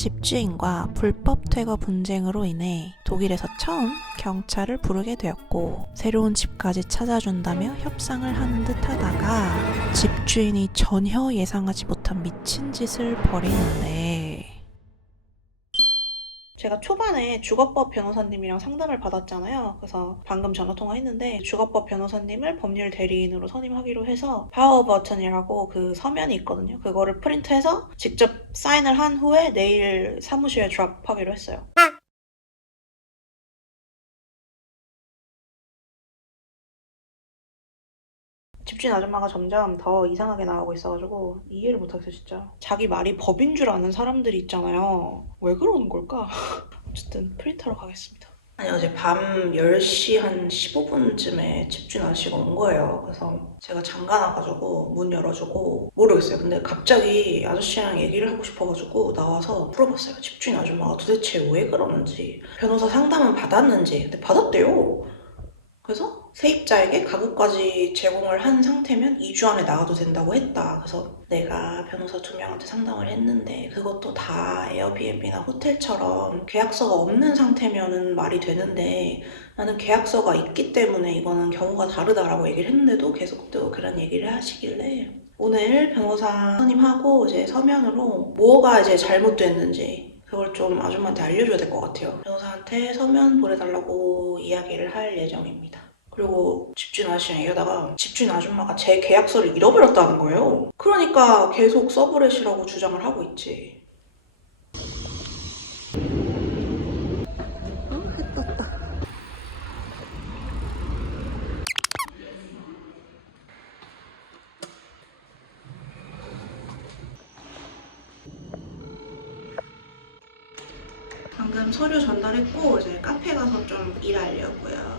집주인과 불법 퇴거 분쟁으로 인해 독일에서 처음 경찰을 부르게 되었고 새로운 집까지 찾아준다며 협상을 하는 듯 하다가 집주인이 전혀 예상하지 못한 미친 짓을 벌이는데 제가 초반에 주거법 변호사님이랑 상담을 받았잖아요. 그래서 방금 전화통화했는데 주거법 변호사님을 법률 대리인으로 선임하기로 해서 파워 오브 어터니라고 그 서면이 있거든요. 그거를 프린트해서 직접 사인을 한 후에 내일 사무실에 드랍하기로 했어요. 집주인 아줌마가 점점 더 이상하게 나오고 있어가지고 이해를 못하겠어 진짜. 자기 말이 법인 줄 아는 사람들이 있잖아요. 왜 그러는 걸까? 어쨌든 프린터로 가겠습니다. 아니 어제 밤 10시 한 15분쯤에 집주인 아저씨가 온 거예요. 그래서 제가 잠가놔가지고 문 열어주고 모르겠어요. 근데 갑자기 아저씨랑 얘기를 하고 싶어가지고 나와서 물어봤어요. 집주인 아줌마가 도대체 왜 그러는지, 변호사 상담은 받았는지. 근데 받았대요. 그래서 세입자에게 가구까지 제공을 한 상태면 2주 안에 나가도 된다고 했다. 그래서 내가 변호사 2명한테 상담을 했는데 그것도 다 에어비앤비나 호텔처럼 계약서가 없는 상태면은 말이 되는데 나는 계약서가 있기 때문에 이거는 경우가 다르다라고 얘기를 했는데도 계속 또 그런 얘기를 하시길래 오늘 변호사 선임하고 이제 서면으로 뭐가 이제 잘못됐는지 그걸 좀 아줌마한테 알려줘야 될 것 같아요. 변호사한테 서면 보내달라고 이야기를 할 예정입니다. 그리고 집주인 아저씨랑 얘기하다가 집주인 아줌마가 제 계약서를 잃어버렸다는 거예요. 그러니까 계속 서브렛이라고 주장을 하고 있지. 방금 서류 전달했고 이제 카페 가서 좀 일하려고요.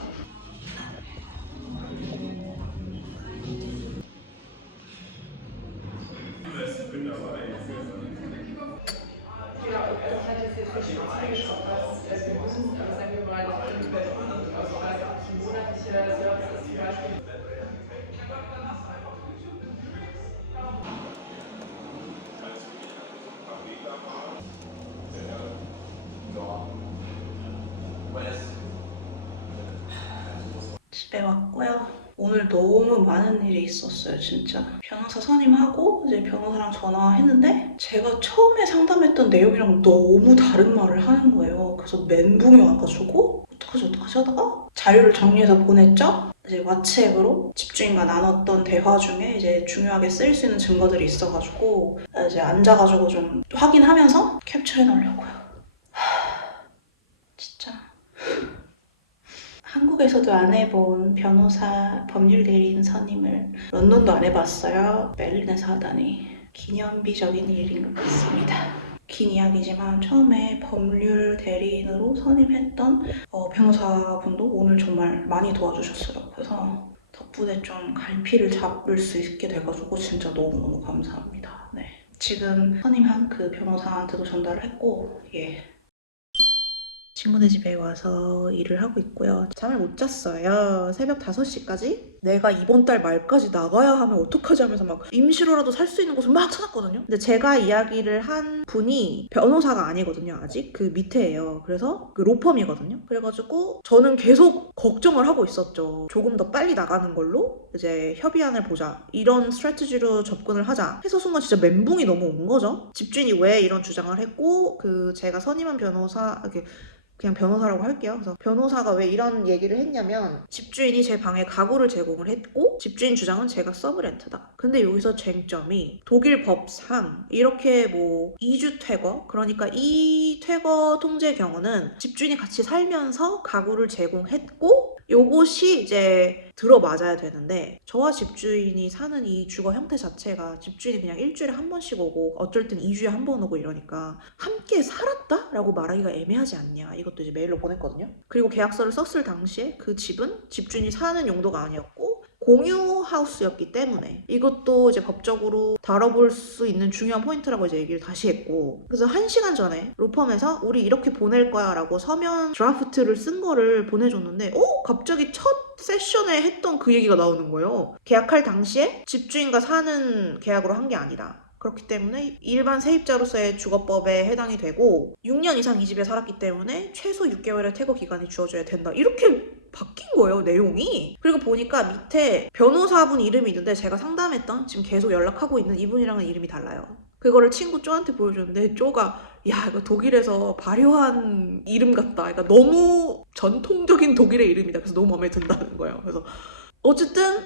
집에 왔고요. 오늘 너무 많은 일이 있었어요, 진짜. 변호사 선임하고 이제 변호사랑 전화했는데 제가 처음에 상담했던 내용이랑 너무 다른 말을 하는 거예요. 그래서 멘붕이 와가지고 어떡하지 하다가 자료를 정리해서 보냈죠? 이제 왓츠앱으로 집주인과 나눴던 대화 중에 이제 중요하게 쓰일 수 있는 증거들이 있어가지고 이제 앉아가지고 좀 확인하면서 캡처해 놓으려고요. 진짜. 한국에서도 안 해본 변호사 법률 대리인 선임을 런던도 안 해봤어요. 베를린에서 하다니 기념비적인 일인 것 같습니다. 긴 이야기지만 처음에 법률 대리인으로 선임했던 변호사분도 오늘 정말 많이 도와주셨어요. 그래서 덕분에 좀 갈피를 잡을 수 있게 돼가지고 진짜 너무너무 감사합니다. 네. 지금 선임한 그 변호사한테도 전달을 했고 친구네 집에 와서 일을 하고 있고요. 잠을 못 잤어요. 새벽 5시까지? 내가 이번 달 말까지 나가야 하면 어떡하지 하면서 막 임시로라도 살 수 있는 곳을 막 찾았거든요. 근데 제가 이야기를 한 분이 변호사가 아니거든요. 아직 그 밑에예요. 그래서 그 로펌이거든요. 그래가지고 저는 계속 걱정을 하고 있었죠. 조금 더 빨리 나가는 걸로 이제 협의안을 보자. 이런 스트래티지로 접근을 하자. 해서 순간 진짜 멘붕이 너무 온 거죠. 집주인이 왜 이런 주장을 했고 그 제가 선임한 변호사 이렇게 그냥 변호사라고 할게요. 그래서 변호사가 왜 이런 얘기를 했냐면 집주인이 제 방에 가구를 제공을 했고 집주인 주장은 제가 서브렌트다. 근데 여기서 쟁점이 독일 법상 이렇게 뭐 2주 퇴거 그러니까 이 퇴거 통제 경우는 집주인이 같이 살면서 가구를 제공했고 요것이 이제 들어맞아야 되는데 저와 집주인이 사는 이 주거 형태 자체가 집주인이 그냥 일주일에 한 번씩 오고 어쩔 땐 2주에 한 번 오고 이러니까 함께 살았다? 라고 말하기가 애매하지 않냐. 이것도 이제 메일로 보냈거든요. 그리고 계약서를 썼을 당시에 그 집은 집주인이 사는 용도가 아니었고 공유 하우스였기 때문에 이것도 이제 법적으로 다뤄볼 수 있는 중요한 포인트라고 이제 얘기를 다시 했고 그래서 1시간 전에 로펌에서 우리 이렇게 보낼 거야 라고 서면 드라프트를 쓴 거를 보내줬는데 갑자기 첫 세션에 했던 그 얘기가 나오는 거예요. 계약할 당시에 집주인과 사는 계약으로 한 게 아니다. 그렇기 때문에 일반 세입자로서의 주거법에 해당이 되고 6년 이상 이 집에 살았기 때문에 최소 6개월의 퇴거 기간이 주어져야 된다. 이렇게 바뀐 거예요, 내용이. 그리고 보니까 밑에 변호사분 이름이 있는데 제가 상담했던 지금 계속 연락하고 있는 이분이랑은 이름이 달라요. 그거를 친구 쪼한테 보여줬는데 쪼가 야 이거 독일에서 발효한 이름 같다. 그러니까 너무 전통적인 독일의 이름이다. 그래서 너무 마음에 든다는 거예요. 그래서 어쨌든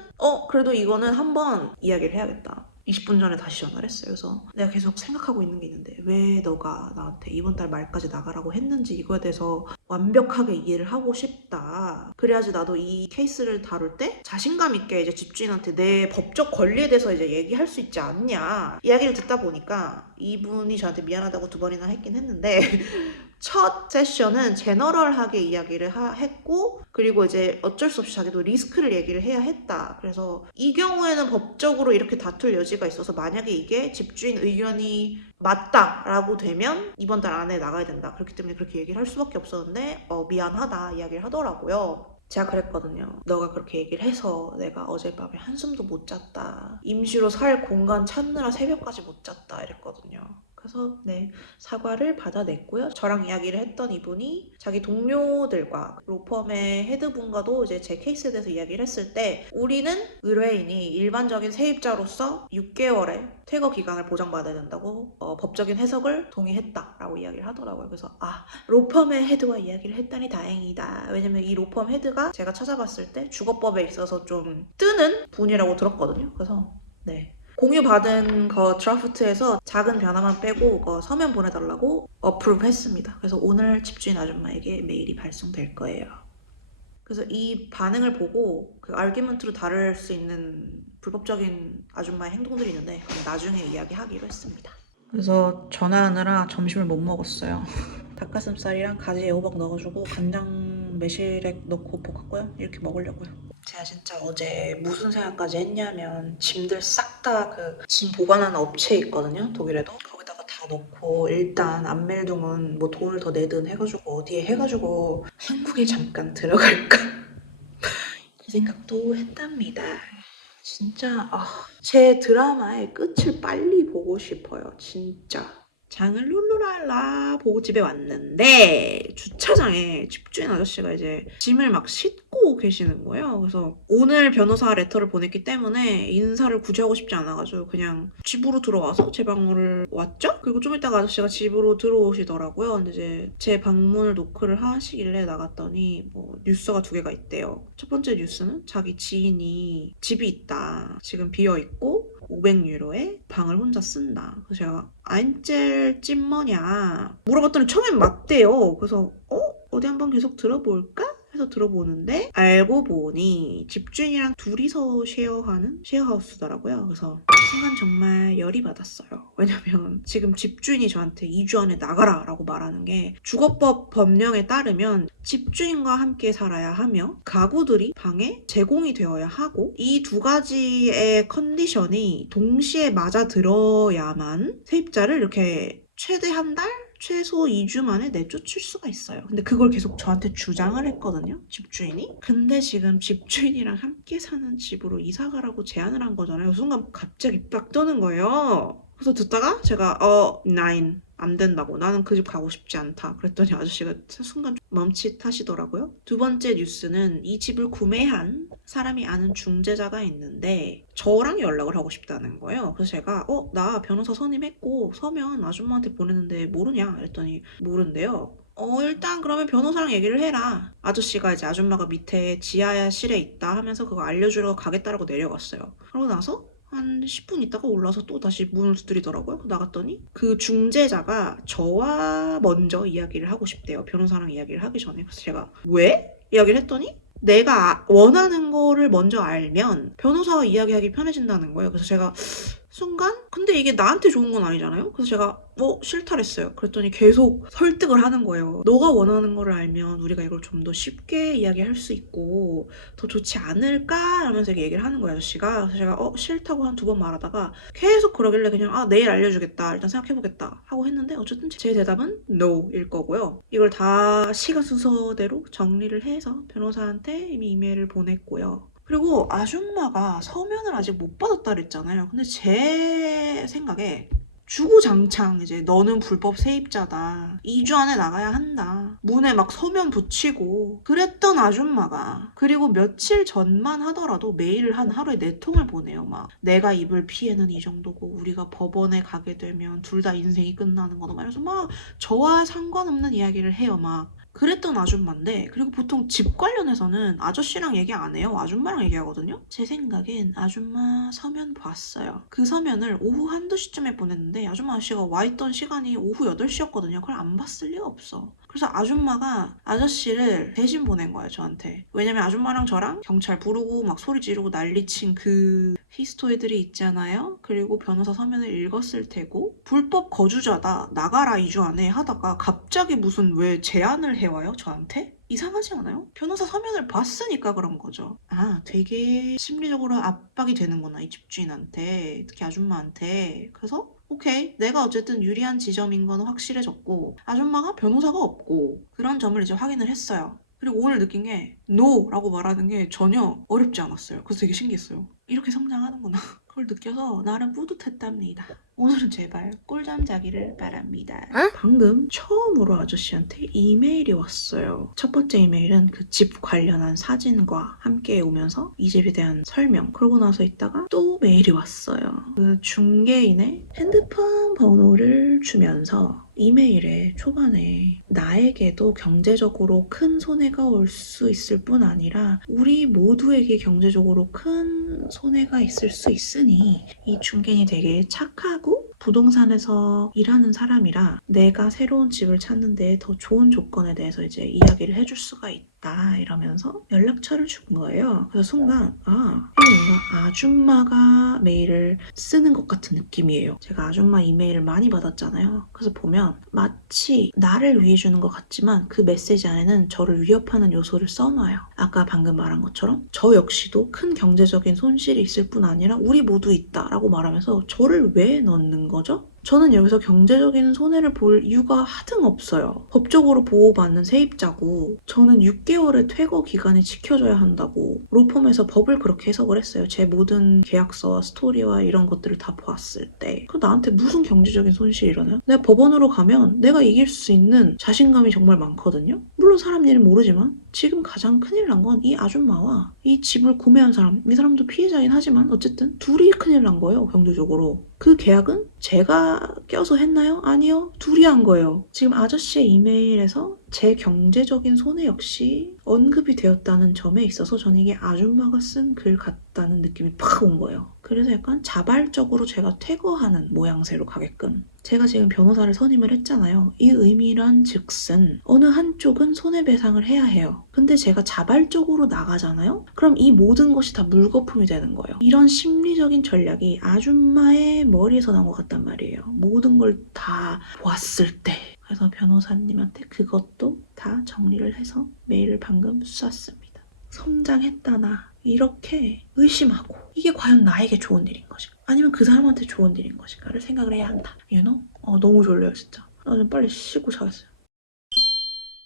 그래도 이거는 한번 이야기를 해야겠다. 20분 전에 다시 전화를 했어요. 그래서 내가 계속 생각하고 있는 게 있는데 왜 너가 나한테 이번 달 말까지 나가라고 했는지 이거에 대해서 완벽하게 이해를 하고 싶다. 그래야지 나도 이 케이스를 다룰 때 자신감 있게 이제 집주인한테 내 법적 권리에 대해서 이제 얘기할 수 있지 않냐. 이야기를 듣다 보니까 이분이 저한테 미안하다고 2번이나 했긴 했는데 첫 세션은 제너럴하게 이야기를 했고 그리고 이제 어쩔 수 없이 자기도 리스크를 얘기를 해야 했다. 그래서 이 경우에는 법적으로 이렇게 다툴 여지가 있어서 만약에 이게 집주인 의견이 맞다라고 되면 이번 달 안에 나가야 된다. 그렇기 때문에 그렇게 얘기를 할 수밖에 없었는데 미안하다 이야기를 하더라고요. 제가 그랬거든요. 너가 그렇게 얘기를 해서 내가 어젯밤에 한숨도 못 잤다. 임시로 살 공간 찾느라 새벽까지 못 잤다 이랬거든요. 그래서 네, 사과를 받아냈고요. 저랑 이야기를 했던 이분이 자기 동료들과 로펌의 헤드분과도 이제 제 케이스에 대해서 이야기를 했을 때 우리는 의뢰인이 일반적인 세입자로서 6개월의 퇴거 기간을 보장받아야 된다고 법적인 해석을 동의했다라고 이야기를 하더라고요. 그래서 로펌의 헤드와 이야기를 했다니 다행이다. 왜냐면 이 로펌 헤드가 제가 찾아봤을 때 주거법에 있어서 좀 뜨는 분이라고 들었거든요. 그래서 네. 공유받은 거 드라프트에서 작은 변화만 빼고 서면 보내달라고 어프로브 했습니다. 그래서 오늘 집주인 아줌마에게 메일이 발송될 거예요. 그래서 이 반응을 보고 그 아규먼트로 다룰 수 있는 불법적인 아줌마의 행동들이 있는데 나중에 이야기하기로 했습니다. 그래서 전화하느라 점심을 못 먹었어요. 닭가슴살이랑 가지 애호박 넣어가지고 간장 매실액 넣고 볶았고요. 이렇게 먹으려고요. 제가 진짜 어제 무슨 생각까지 했냐면 짐들 싹 다 그 짐 보관하는 업체 있거든요. 독일에도. 거기다가 다 넣고 일단 안멜동은 뭐 돈을 더 내든 해가지고 어디에 해가지고 한국에 잠깐 들어갈까 그 생각도 했답니다. 진짜 제 드라마의 끝을 빨리 보고 싶어요. 진짜. 장을 룰루랄라 보고 집에 왔는데 주차장에 집주인 아저씨가 이제 짐을 막 싣고 계시는 거예요. 그래서 오늘 변호사 레터를 보냈기 때문에 인사를 굳이 하고 싶지 않아가지고 그냥 집으로 들어와서 제 방문을 왔죠? 그리고 좀 이따가 아저씨가 집으로 들어오시더라고요. 근데 이제 제 방문을 노크를 하시길래 나갔더니 뭐 뉴스가 2개가 있대요. 첫 번째 뉴스는 자기 지인이 집이 있다. 지금 비어있고 500유로에 방을 혼자 쓴다. 그래서 제가 아인젤 찐머냐 물어봤더니 처음엔 맞대요. 그래서 어디 한번 계속 들어볼까? 해서 들어보는데 알고 보니 집주인이랑 둘이서 쉐어하는 쉐어하우스더라고요. 그래서 순간 정말 열이 받았어요. 왜냐면 지금 집주인이 저한테 2주 안에 나가라 라고 말하는 게 주거법 법령에 따르면 집주인과 함께 살아야 하며 가구들이 방에 제공이 되어야 하고 이 2가지의 컨디션이 동시에 맞아 들어야만 세입자를 이렇게 최대 한 달? 최소 2주 만에 내쫓을 수가 있어요. 근데 그걸 계속 저한테 주장을 했거든요. 집주인이. 근데 지금 집주인이랑 함께 사는 집으로 이사 가라고 제안을 한 거잖아요. 그 순간 갑자기 딱 뜨는 거예요. 그래서 듣다가 제가 안 된다고. 나는 그 집 가고 싶지 않다. 그랬더니 아저씨가 순간 좀 멈칫하시더라고요. 2번째 뉴스는 이 집을 구매한 사람이 아는 중재자가 있는데 저랑 연락을 하고 싶다는 거예요. 그래서 제가 나 변호사 선임했고 서면 아줌마한테 보냈는데 모르냐? 그랬더니 모른대요. 일단 그러면 변호사랑 얘기를 해라. 아저씨가 이제 아줌마가 밑에 지하실에 있다 하면서 그거 알려주러 가겠다라고 내려갔어요. 그러고 나서 한 10분 있다가 올라와서 또 다시 문을 두드리더라고요. 나갔더니 그 중재자가 저와 먼저 이야기를 하고 싶대요. 변호사랑 이야기를 하기 전에. 그래서 제가 왜? 이야기를 했더니 내가 원하는 거를 먼저 알면 변호사와 이야기하기 편해진다는 거예요. 그래서 제가 순간 근데 이게 나한테 좋은 건 아니잖아요. 그래서 제가 싫다랬어요. 그랬더니 계속 설득을 하는 거예요. 너가 원하는 거를 알면 우리가 이걸 좀 더 쉽게 이야기할 수 있고 더 좋지 않을까? 하면서 얘기를 하는 거예요, 아저씨가. 그래서 제가 싫다고 한 2번 말하다가 계속 그러길래 그냥 내일 알려주겠다. 일단 생각해보겠다. 하고 했는데 어쨌든 제 대답은 NO일 거고요. 이걸 다 시간 순서대로 정리를 해서 변호사한테 이미 이메일을 보냈고요. 그리고 아줌마가 서면을 아직 못 받았다 그랬잖아요. 근데 제 생각에 주구장창 이제 너는 불법 세입자다. 2주 안에 나가야 한다. 문에 막 서면 붙이고 그랬던 아줌마가 그리고 며칠 전만 하더라도 메일을 한 하루에 4통을 보내요. 막 내가 입을 피해는 이 정도고 우리가 법원에 가게 되면 둘 다 인생이 끝나는 거다. 말해서 막 저와 상관없는 이야기를 해요. 막 그랬던 아줌마인데 그리고 보통 집 관련해서는 아저씨랑 얘기 안 해요. 아줌마랑 얘기하거든요. 제 생각엔 아줌마 서면 봤어요. 그 서면을 오후 1~2시쯤에 보냈는데 아줌마 아저씨가 와있던 시간이 오후 8시였거든요. 그걸 안 봤을 리가 없어. 그래서 아줌마가 아저씨를 대신 보낸 거예요, 저한테. 왜냐면 아줌마랑 저랑 경찰 부르고 막 소리 지르고 난리친 그 히스토리들이 있잖아요. 그리고 변호사 서면을 읽었을 테고 불법 거주자다 나가라 2주 안에 하다가 갑자기 무슨 왜 제안을 해와요 저한테? 이상하지 않아요? 변호사 서면을 봤으니까 그런 거죠. 아, 되게 심리적으로 압박이 되는구나, 이 집주인한테, 특히 아줌마한테. 그래서 오케이, 내가 어쨌든 유리한 지점인 건 확실해졌고 아줌마가 변호사가 없고 그런 점을 이제 확인을 했어요. 그리고 오늘 느낀 게 NO라고 말하는 게 전혀 어렵지 않았어요. 그래서 되게 신기했어요. 이렇게 성장하는구나. 그걸 느껴서 나름 뿌듯했답니다. 오늘은 제발 꿀잠 자기를 바랍니다. 방금 처음으로 아저씨한테 이메일이 왔어요. 첫 번째 이메일은 그 집 관련한 사진과 함께 오면서 이 집에 대한 설명. 그러고 나서 있다가 또 메일이 왔어요. 그 중개인의 핸드폰 번호를 주면서 이메일에 초반에 나에게도 경제적으로 큰 손해가 올 수 있을 뿐 아니라 우리 모두에게 경제적으로 큰 손해가 있을 수 있으니 이 중개인이 되게 착하고 부동산에서 일하는 사람이라 내가 새로운 집을 찾는데 더 좋은 조건에 대해서 이제 이야기를 해줄 수가 있다 이러면서 연락처를 준 거예요. 그래서 순간 이게 뭔가 아줌마가 메일을 쓰는 것 같은 느낌이에요. 제가 아줌마 이메일을 많이 받았잖아요. 그래서 보면 마치 나를 위해 주는 것 같지만 그 메시지 안에는 저를 위협하는 요소를 써놔요. 아까 방금 말한 것처럼 저 역시도 큰 경제적인 손실이 있을 뿐 아니라 우리 모두 있다라고 말하면서 저를 왜 넣는 거죠? 저는 여기서 경제적인 손해를 볼 이유가 하등 없어요. 법적으로 보호받는 세입자고 저는 6개월의 퇴거 기간이 지켜져야 한다고 로펌에서 법을 그렇게 해석을 했어요. 제 모든 계약서와 스토리와 이런 것들을 다 보았을 때. 그럼 나한테 무슨 경제적인 손실이 일어나요? 내가 법원으로 가면 내가 이길 수 있는 자신감이 정말 많거든요. 물론 사람 일은 모르지만 지금 가장 큰일 난 건 이 아줌마와 이 집을 구매한 사람, 이 사람도 피해자긴 하지만 어쨌든 둘이 큰일 난 거예요, 경제적으로. 그 계약은 제가 껴서 했나요? 아니요. 둘이 한 거예요. 지금 아저씨의 이메일에서 제 경제적인 손해 역시 언급이 되었다는 점에 있어서 저는 이게 아줌마가 쓴 글 같다는 느낌이 팍 온 거예요. 그래서 약간 자발적으로 제가 퇴거하는 모양새로 가게끔 제가 지금 변호사를 선임을 했잖아요. 이 의미란 즉슨 어느 한쪽은 손해배상을 해야 해요. 근데 제가 자발적으로 나가잖아요? 그럼 이 모든 것이 다 물거품이 되는 거예요. 이런 심리적인 전략이 아줌마의 머리에서 나온 것 같단 말이에요. 모든 걸 다 보았을 때. 그래서 변호사님한테 그것도 다 정리를 해서 메일을 방금 쐈습니다. 성장했다 나 이렇게 의심하고 이게 과연 나에게 좋은 일인 것인가 아니면 그 사람한테 좋은 일인 것인가를 생각을 해야 한다. You know? 너무 졸려요 진짜. 나 좀 빨리 쉬고 자겠어요.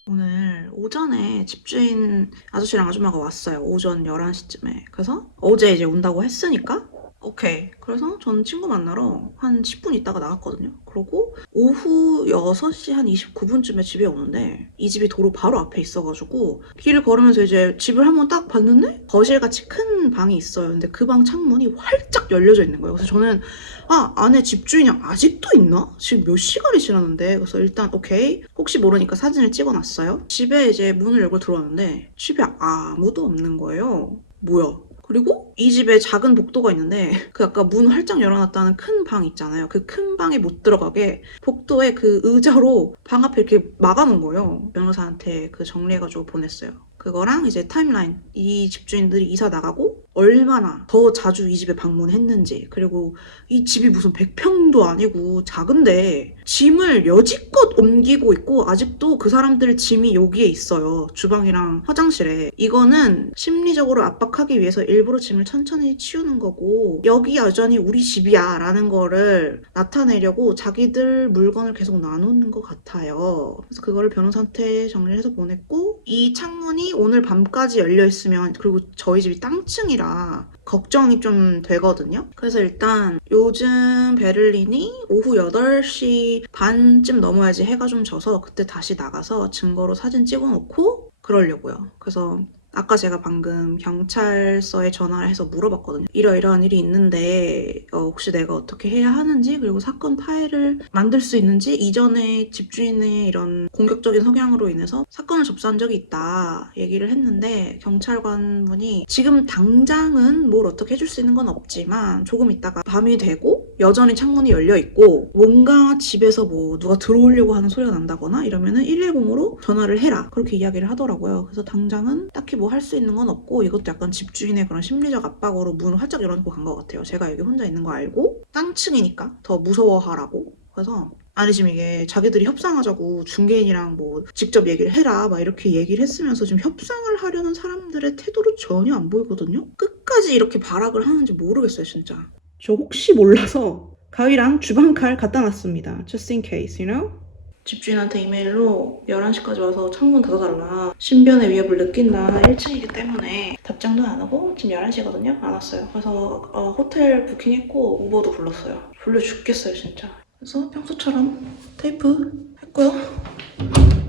오늘 오전에 집주인 아저씨랑 아줌마가 왔어요. 오전 11시쯤에. 그래서 어제 이제 온다고 했으니까 오케이. 그래서 저는 친구 만나러 한 10분 있다가 나갔거든요. 그러고 오후 6시 한 29분쯤에 집에 오는데 이 집이 도로 바로 앞에 있어가지고 길을 걸으면서 이제 집을 한번 딱 봤는데 거실같이 큰 방이 있어요. 근데 그 방 창문이 활짝 열려져 있는 거예요. 그래서 저는 안에 집주인이 아직도 있나? 지금 몇 시간이 지났는데 그래서 일단 오케이. 혹시 모르니까 사진을 찍어놨어요. 집에 이제 문을 열고 들어왔는데 집에 아무도 없는 거예요. 뭐야? 그리고 이 집에 작은 복도가 있는데 그 아까 문 활짝 열어놨다는 큰 방 있잖아요. 그 큰 방에 못 들어가게 복도에 그 의자로 방 앞에 이렇게 막아놓은 거예요. 변호사한테 그 정리해가지고 보냈어요. 그거랑 이제 타임라인 이 집주인들이 이사 나가고 얼마나 더 자주 이 집에 방문했는지 그리고 이 집이 무슨 100평도 아니고 작은데 짐을 여지껏 옮기고 있고 아직도 그 사람들 짐이 여기에 있어요. 주방이랑 화장실에. 이거는 심리적으로 압박하기 위해서 일부러 짐을 천천히 치우는 거고 여기 여전히 우리 집이야 라는 거를 나타내려고 자기들 물건을 계속 나누는 것 같아요. 그래서 그거를 변호사한테 정리를 해서 보냈고 이 창문이 오늘 밤까지 열려 있으면, 그리고 저희 집이 땅층이라 걱정이 좀 되거든요. 그래서 일단 요즘 베를린이 오후 8시 반쯤 넘어야지 해가 좀 져서 그때 다시 나가서 증거로 사진 찍어놓고 그러려고요. 그래서 아까 제가 방금 경찰서에 전화를 해서 물어봤거든요. 이러이러한 일이 있는데 혹시 내가 어떻게 해야 하는지, 그리고 사건 파일을 만들 수 있는지, 이전에 집주인의 이런 공격적인 성향으로 인해서 사건을 접수한 적이 있다 얘기를 했는데, 경찰관 분이 지금 당장은 뭘 어떻게 해줄 수 있는 건 없지만 조금 있다가 밤이 되고 여전히 창문이 열려 있고 뭔가 집에서 뭐 누가 들어오려고 하는 소리가 난다거나 이러면은 110으로 전화를 해라, 그렇게 이야기를 하더라고요. 그래서 당장은 딱히 뭐 할 수 있는 건 없고, 이것도 약간 집주인의 그런 심리적 압박으로 문을 활짝 열어놓고 간 것 같아요. 제가 여기 혼자 있는 거 알고 땅층이니까 더 무서워하라고. 그래서 아니 지금 이게 자기들이 협상하자고 중개인이랑 뭐 직접 얘기를 해라 막 이렇게 얘기를 했으면서 지금 협상을 하려는 사람들의 태도로 전혀 안 보이거든요. 끝까지 이렇게 발악을 하는지 모르겠어요 진짜. 저 혹시 몰라서 가위랑 주방칼 갖다 놨습니다. Just in case, you know? 집주인한테 이메일로 11시까지 와서 창문 닫아달라, 신변의 위협을 느낀다, 1층이기 때문에 답장도 안 하고 지금 11시거든요? 안 왔어요. 그래서 호텔 부킹했고 우버도 불렀어요. 졸려 죽겠어요 진짜. 그래서 평소처럼 테이프 했고요.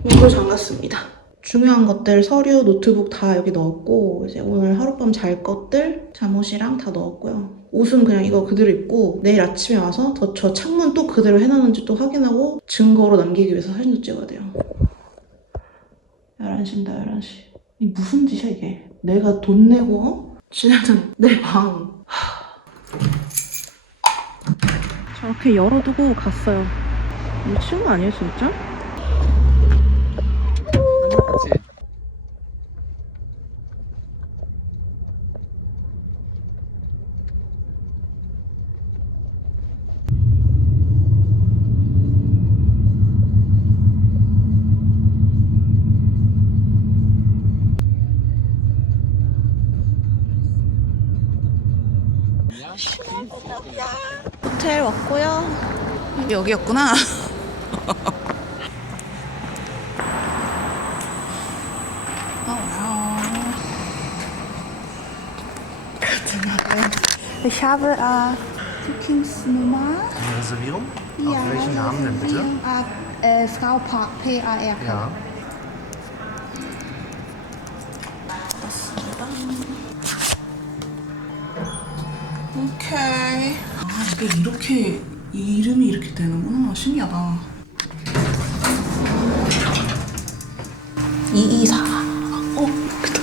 문도 잠갔습니다. 중요한 것들, 서류, 노트북 다 여기 넣었고, 이제 오늘 하룻밤 잘 것들, 잠옷이랑 다 넣었고요. 옷은 그냥 이거 그대로 입고 내일 아침에 와서 저 창문 또 그대로 해놨는지 또 확인하고 증거로 남기기 위해서 사진도 찍어야 돼요. 11시입니다, 11시. 이 무슨 짓이야 이게. 내가 돈 내고 지내는 내 방. 저렇게 열어두고 갔어요. 미친 거 아니에요 진짜? 호텔 왔고요. 여기였구나. Ich habe Bookingsnummer. Eine Reservierung? Ja, Auf welchen Namen denn bitte? Frau Park, P-A-R-K. Ja. 오케이. 아, 이게 이렇게 이름이 이렇게 되는구나. 신기하다. 224. 그다.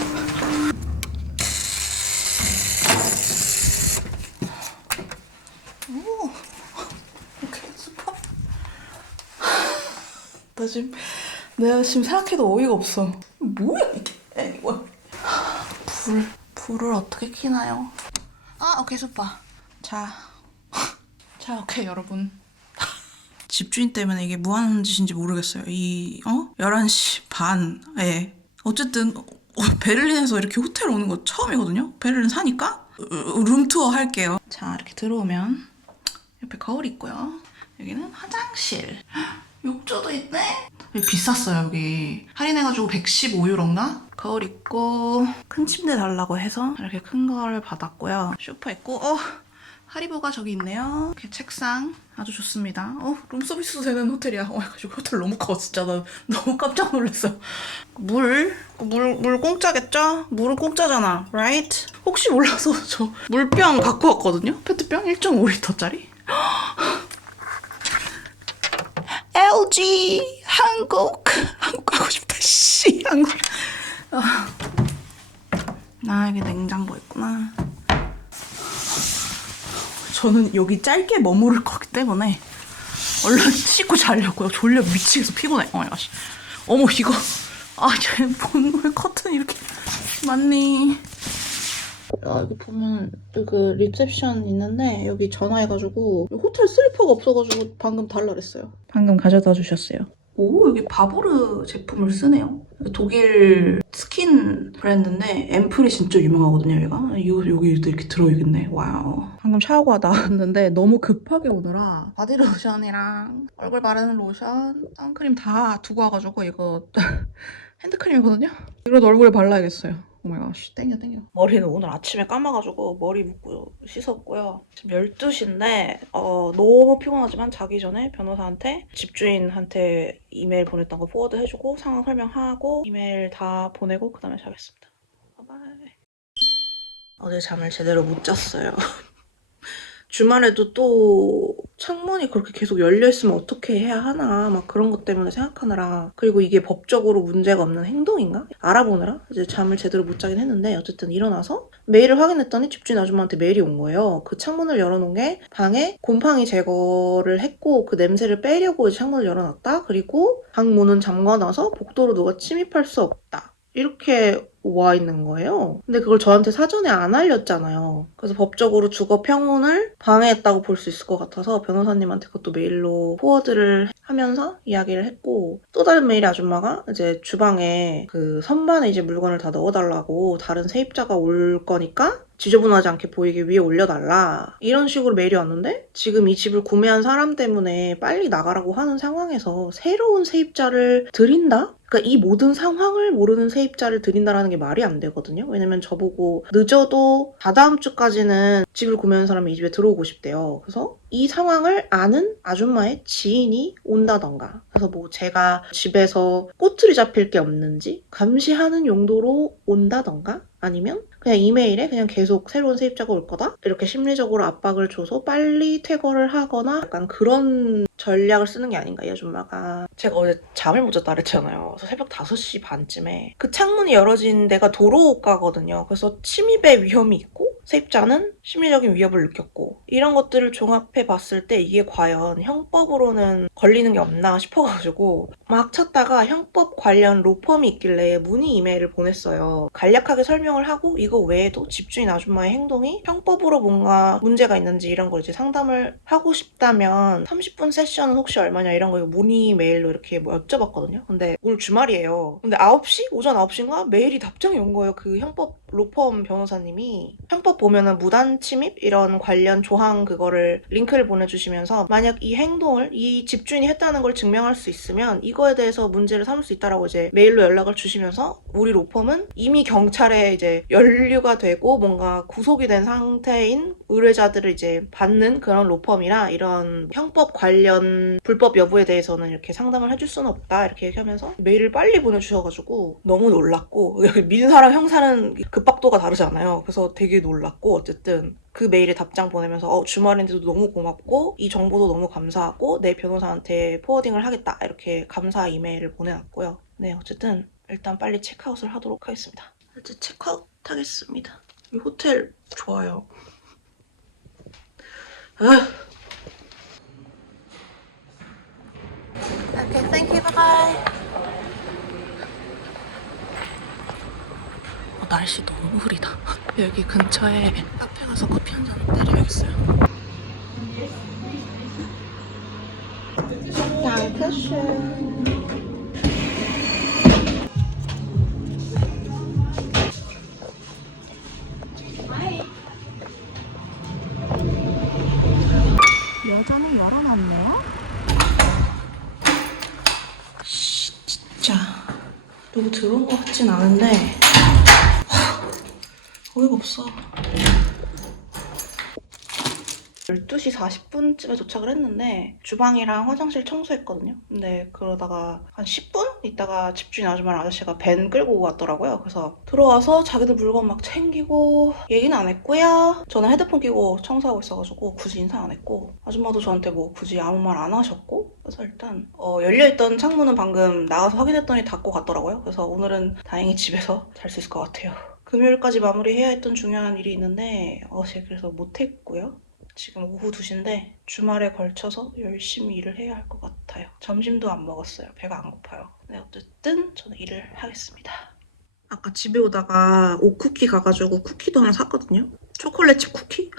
오, 오케이, 슈퍼. 내가 지금 생각해도 어이가 없어. 뭐야 이게? 이거. 불을 어떻게 켜나요? 아, 오케이, 슈퍼. 자, 오케이, 여러분. 집주인 때문에 이게 뭐 하는 짓인지 모르겠어요. 11시 반에. 어쨌든, 베를린에서 이렇게 호텔 오는 거 처음이거든요? 베를린 사니까? 룸투어 할게요. 자, 이렇게 들어오면, 옆에 거울 있고요. 여기는 화장실. 욕조도 있네? 여기 비쌌어요, 여기. 할인해가지고 115유로인가? 거울 있고, 큰 침대 달라고 해서 이렇게 큰 거를 받았고요. 소파 있고, 하리보가 저기 있네요. 이렇게 책상 아주 좋습니다. 룸서비스도 되는 호텔이야. 가지고 호텔 너무 커, 진짜. 나 너무 깜짝 놀랐어. 물 공짜겠죠? 물은 공짜잖아, right? 혹시 몰라서 저 물병 갖고 왔거든요? 페트병 1.5리터짜리. LG 한국 가고 싶다. 씨, 한국. 여기 냉장고 있구나. 저는 여기 짧게 머무를 거기 때문에 얼른 씻고 자려고요. 졸려 미치겠어. 피곤해. 어머 이거. 쟤 왜 커튼이 이렇게 많니? 이거 보면 그 리셉션 있는데 여기 전화해가지고 호텔 슬리퍼가 없어가지고 방금 달라 그랬어요. 방금 가져다 주셨어요. 오, 여기 바보르 제품을 쓰네요. 독일 스킨 브랜드인데 앰플이 진짜 유명하거든요, 얘가. 여기 이렇게 들어있겠네. 와우. 방금 샤워가 나왔는데 너무 급하게 오느라 바디로션이랑 얼굴 바르는 로션, 선크림 다 두고 와가지고 이거 핸드크림이거든요? 이거도 얼굴에 발라야겠어요. 오마이갓, 땡겨. 머리는 오늘 아침에 감아가지고 머리 묶고 씻었고요. 지금 12시인데 너무 피곤하지만 자기 전에 변호사한테 집주인한테 이메일 보냈던 거 포워드 해주고 상황 설명하고 이메일 다 보내고 그 다음에 자겠습니다. 바이바이. 어제 잠을 제대로 못 잤어요. 주말에도 또 창문이 그렇게 계속 열려있으면 어떻게 해야 하나 막 그런 것 때문에 생각하느라, 그리고 이게 법적으로 문제가 없는 행동인가? 알아보느라 이제 잠을 제대로 못 자긴 했는데, 어쨌든 일어나서 메일을 확인했더니 집주인 아줌마한테 메일이 온 거예요. 그 창문을 열어놓은 게 방에 곰팡이 제거를 했고 그 냄새를 빼려고 이제 창문을 열어놨다. 그리고 방 문은 잠가놔서 복도로 누가 침입할 수 없다. 이렇게 와 있는 거예요. 근데 그걸 저한테 사전에 안 알렸잖아요. 그래서 법적으로 주거 평온을 방해했다고 볼 수 있을 것 같아서 변호사님한테 그것도 메일로 포워드를 하면서 이야기를 했고, 또 다른 메일의 아줌마가 이제 주방에 그 선반에 이제 물건을 다 넣어달라고, 다른 세입자가 올 거니까 지저분하지 않게 보이게 위에 올려달라, 이런 식으로 메일이 왔는데, 지금 이 집을 구매한 사람 때문에 빨리 나가라고 하는 상황에서 새로운 세입자를 들인다? 그러니까 이 모든 상황을 모르는 세입자를 들인다라는 게 말이 안 되거든요. 왜냐면 저보고 늦어도 다다음 주까지는 집을 구매한 사람이 이 집에 들어오고 싶대요. 그래서 이 상황을 아는 아줌마의 지인이 온다던가, 그래서 뭐 제가 집에서 꼬투리 잡힐 게 없는지 감시하는 용도로 온다던가, 아니면 그냥 이메일에 그냥 계속 새로운 세입자가 올 거다? 이렇게 심리적으로 압박을 줘서 빨리 퇴거를 하거나, 약간 그런 전략을 쓰는 게 아닌가, 이 아줌마가. 제가 어제 잠을 못 잤다 그랬잖아요. 그래서 새벽 5시 반쯤에 그 창문이 열어진 데가 도로가거든요. 그래서 침입의 위험이 있고 세입자는 심리적인 위협을 느꼈고, 이런 것들을 종합해 봤을 때 이게 과연 형법으로는 걸리는 게 없나 싶어가지고 막 찾다가 형법 관련 로펌이 있길래 문의 이메일을 보냈어요. 간략하게 설명을 하고 이거 외에도 집주인 아줌마의 행동이 형법으로 뭔가 문제가 있는지 이런 걸 이제 상담을 하고 싶다면 30분 세션은 혹시 얼마냐, 이런 거 문의 메일로 이렇게 뭐 여쭤봤거든요. 근데 오늘 주말이에요. 근데 9시? 오전 9시인가? 메일이 답장이 온 거예요. 그 형법 로펌 변호사님이. 형법 보면은 무단 침입 이런 관련 조항 그거를 링크를 보내주시면서, 만약 이 행동을 이 집주인이 했다는 걸 증명할 수 있으면 이거에 대해서 문제를 삼을 수 있다라고 이제 메일로 연락을 주시면서, 우리 로펌은 이미 경찰에 이제 연루가 되고 뭔가 구속이 된 상태인 의뢰자들을 이제 받는 그런 로펌이라, 이런 형법 관련 불법 여부에 대해서는 이렇게 상담을 해줄 수는 없다, 이렇게 얘기하면서 메일을 빨리 보내주셔가지고 너무 놀랐고, 민사랑 형사는 급박도가 다르잖아요. 그래서 되게 놀랐고, 어쨌든 그 메일에 답장 보내면서 주말인데도 너무 고맙고 이 정보도 너무 감사하고 내 변호사한테 포워딩을 하겠다, 이렇게 감사 이메일을 보내놨고요. 네, 어쨌든 일단 빨리 체크아웃을 하도록 하겠습니다. 이제 체크아웃 하겠습니다. 이 호텔 좋아요. Okay, thank you, bye bye. 날씨 너무 흐리다. 여기 근처에 카페 가서 커피 한잔 때려야겠어요. Dankeschön. 여전히 열어놨네요. 진짜 누구 들어온 것 같진 않은데 어이가 없어. 12시 40분쯤에 도착을 했는데 주방이랑 화장실 청소했거든요. 근데 그러다가 한 10분 있다가 집주인 아줌마랑 아저씨가 밴 끌고 왔더라고요. 그래서 들어와서 자기들 물건 막 챙기고, 얘기는 안 했고요. 저는 헤드폰 끼고 청소하고 있어가지고 굳이 인사 안 했고, 아줌마도 저한테 뭐 굳이 아무 말 안 하셨고, 그래서 일단 열려있던 창문은 방금 나가서 확인했더니 닫고 갔더라고요. 그래서 오늘은 다행히 집에서 잘 수 있을 것 같아요. 금요일까지 마무리해야 했던 중요한 일이 있는데 어제 그래서 못했고요. 지금 오후 2시인데 주말에 걸쳐서 열심히 일을 해야 할 것 같아요. 점심도 안 먹었어요. 배가 안 고파요. 네, 어쨌든 저는 일을 하겠습니다. 아까 집에 오다가 오쿠키 가가지고 쿠키도 하나 샀거든요. 초콜릿칩 쿠키?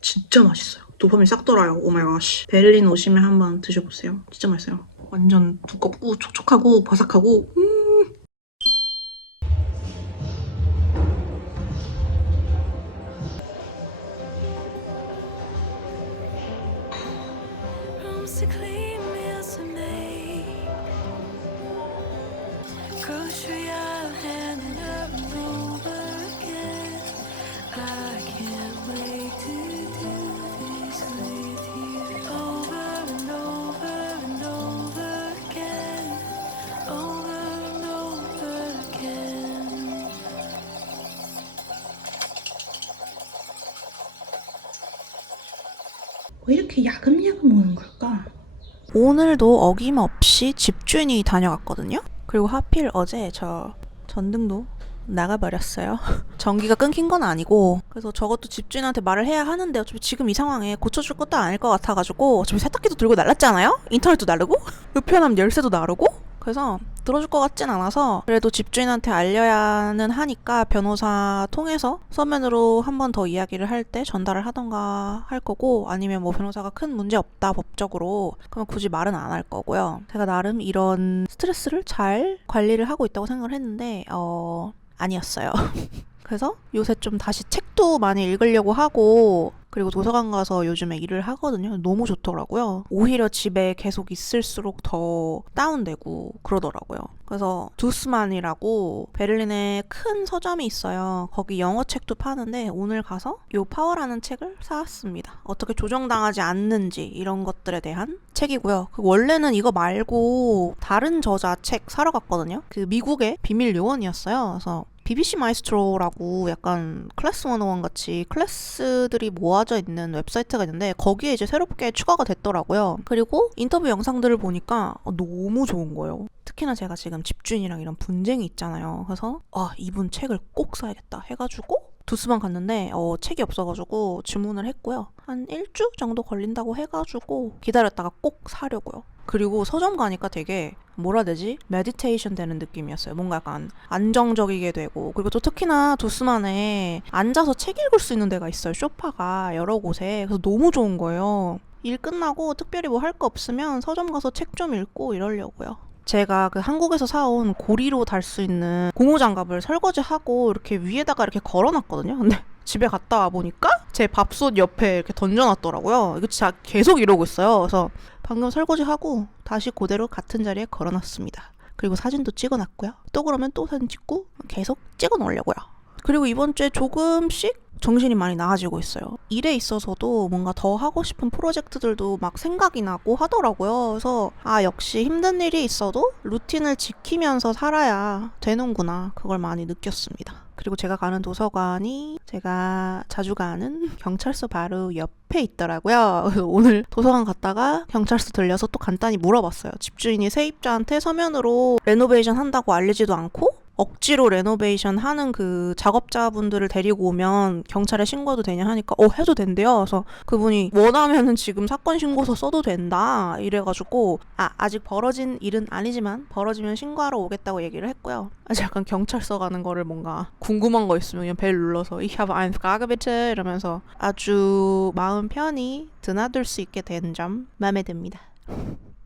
진짜 맛있어요. 도파민 싹 돌아요. 오마이갓. 베를린 오시면 한번 드셔보세요. 진짜 맛있어요. 완전 두껍고 촉촉하고 바삭하고 To clean meals to make, grocery 왜 이렇게 야금야금 오는 걸까? 오늘도 어김없이 집주인이 다녀갔거든요. 그리고 하필 어제 저 전등도 나가버렸어요. 전기가 끊긴 건 아니고, 그래서 저것도 집주인한테 말을 해야 하는데 어차피 지금 이 상황에 고쳐줄 것도 아닐 것 같아가지고, 어차피 세탁기도 들고 날랐잖아요? 인터넷도 나르고 우편함 열쇠도 나르고. 그래서 들어줄 것 같진 않아서 그래도 집주인한테 알려야는 하니까 변호사 통해서 서면으로 한 번 더 이야기를 할 때 전달을 하던가 할 거고, 아니면 뭐 변호사가 큰 문제 없다 법적으로 그러면 굳이 말은 안 할 거고요. 제가 나름 이런 스트레스를 잘 관리를 하고 있다고 생각을 했는데 아니었어요. 그래서 요새 좀 다시 책도 많이 읽으려고 하고, 그리고 도서관 가서 요즘에 일을 하거든요. 너무 좋더라고요. 오히려 집에 계속 있을수록 더 다운되고 그러더라고요. 그래서 두스만이라고 베를린에 큰 서점이 있어요. 거기 영어 책도 파는데 오늘 가서 요 파워라는 책을 사왔습니다. 어떻게 조정당하지 않는지 이런 것들에 대한 책이고요. 원래는 이거 말고 다른 저자 책 사러 갔거든요. 그 미국의 비밀 요원이었어요. 그래서 BBC 마이스트로라고 약간 클래스 101 같이 클래스들이 모아져 있는 웹사이트가 있는데 거기에 이제 새롭게 추가가 됐더라고요. 그리고 인터뷰 영상들을 보니까 너무 좋은 거예요. 특히나 제가 지금 집주인이랑 이런 분쟁이 있잖아요. 그래서 이분 책을 꼭 사야겠다 해가지고 두스만 갔는데 책이 없어가지고 주문을 했고요. 한 1주 정도 걸린다고 해가지고 기다렸다가 꼭 사려고요. 그리고 서점 가니까 되게 뭐라 해야 되지? 메디테이션 되는 느낌이었어요. 뭔가 약간 안정적이게 되고, 그리고 또 특히나 두스만에 앉아서 책 읽을 수 있는 데가 있어요. 소파가 여러 곳에. 그래서 너무 좋은 거예요. 일 끝나고 특별히 뭐 할 거 없으면 서점 가서 책 좀 읽고 이러려고요. 제가 그 한국에서 사온 고리로 달 수 있는 고무장갑을 설거지하고 이렇게 위에다가 이렇게 걸어놨거든요. 근데 집에 갔다 와 보니까 제 밥솥 옆에 이렇게 던져놨더라고요. 이거 진짜 계속 이러고 있어요. 그래서 방금 설거지하고 다시 그대로 같은 자리에 걸어놨습니다. 그리고 사진도 찍어놨고요. 또 그러면 또 사진 찍고 계속 찍어 놓으려고요. 그리고 이번 주에 조금씩 정신이 많이 나아지고 있어요. 일에 있어서도 뭔가 더 하고 싶은 프로젝트들도 막 생각이 나고 하더라고요. 그래서 역시 힘든 일이 있어도 루틴을 지키면서 살아야 되는구나. 그걸 많이 느꼈습니다. 그리고 제가 가는 도서관이 제가 자주 가는 경찰서 바로 옆에 있더라고요. 오늘 도서관 갔다가 경찰서 들려서 또 간단히 물어봤어요. 집주인이 세입자한테 서면으로 레노베이션 한다고 알리지도 않고 억지로 레노베이션 하는 그 작업자분들을 데리고 오면 경찰에 신고해도 되냐 하니까 해도 된대요. 그래서 그분이 원하면은 지금 사건 신고서 써도 된다 이래가지고 아직 벌어진 일은 아니지만 벌어지면 신고하러 오겠다고 얘기를 했고요. 약간 경찰서 가는 거를 뭔가 궁금한 거 있으면 그냥 벨 눌러서 Ich habe eine Frage bitte 이러면서 아주 마음 편히 드나들 수 있게 된 점 마음에 듭니다.